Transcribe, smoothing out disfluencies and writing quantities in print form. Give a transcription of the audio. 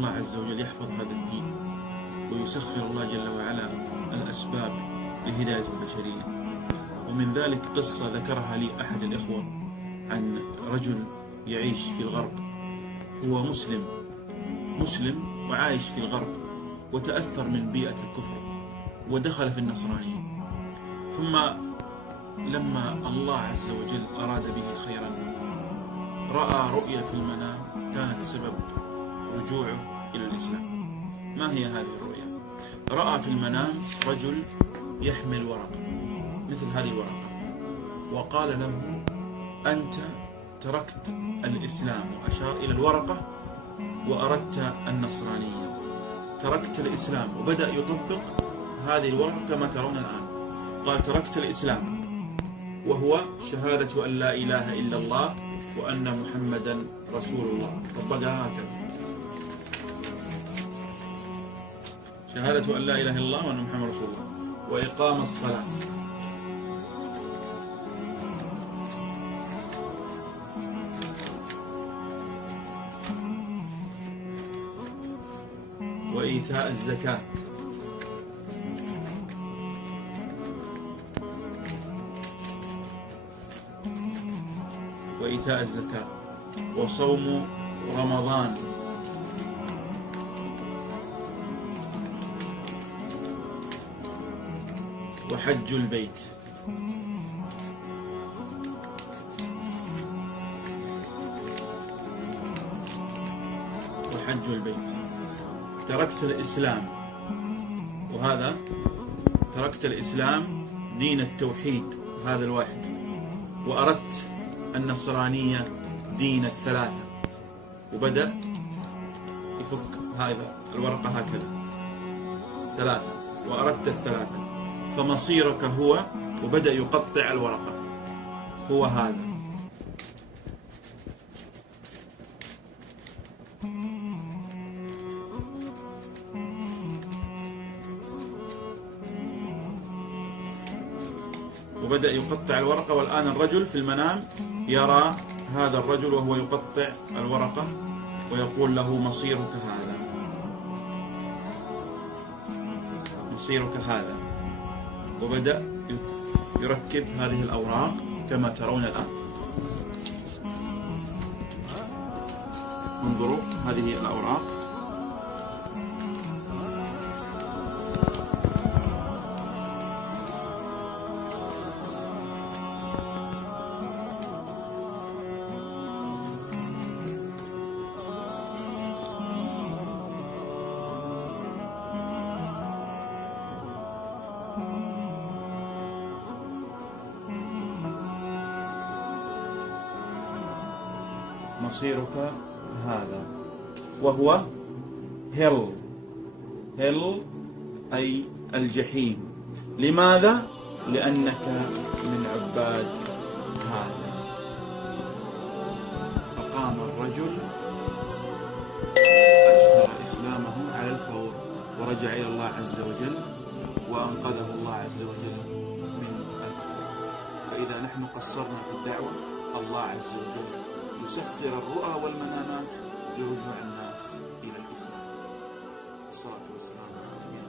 الله عز وجل يحفظ هذا الدين، ويسخر الله جل وعلا الأسباب لهداية البشرية. ومن ذلك قصة ذكرها لي أحد الإخوة عن رجل يعيش في الغرب، هو مسلم وعايش في الغرب، وتأثر من بيئة الكفر ودخل في النصرانية، ثم لما الله عز وجل أراد به خيرا رأى رؤيا في المنام كانت سبب رجوعه إلى الإسلام. ما هي هذه الرؤيا؟ رأى في المنام رجل يحمل ورقة مثل هذه الورقة، وقال له: أنت تركت الإسلام، وأشار إلى الورقة، وأردت النصرانية. تركت الإسلام، وبدأ يطبق هذه الورقة كما ترون الآن. قال: تركت الإسلام وهو شهادة أن لا إله إلا الله وأن محمدا رسول الله. طبقها هكذا: شهادة أن لا إله إلا الله وأن محمد رسول الله، وإقام الصلاة، وإيتاء الزكاة، وصوم رمضان، وحج البيت. تركت الإسلام، وهذا تركت الإسلام دين التوحيد هذا الواحد، وأردت النصرانية دين الثلاثة. وبدأ يفك هذا الورقة هكذا: ثلاثة، وأردت الثلاثة، فمصيرك هو. وبدأ يقطع الورقة، هو هذا. وبدأ يقطع الورقة، والآن الرجل في المنام يرى هذا الرجل وهو يقطع الورقة، ويقول له: مصيرك هذا، مصيرك هذا. وبدأ يركب هذه الأوراق كما ترون الآن. انظروا هذه الأوراق، مصيرك هذا، وهو هل أي الجحيم. لماذا؟ لأنك من عباد هذا. فقام الرجل أشهر إسلامه على الفور، ورجع إلى الله عز وجل، وأنقذه الله عز وجل من الكفر. فإذا نحن قصرنا في الدعوة، الله عز وجل يسخر الرؤى والمنامات لرجوع الناس إلى الإسلام. والصلاة والسلام على نبينا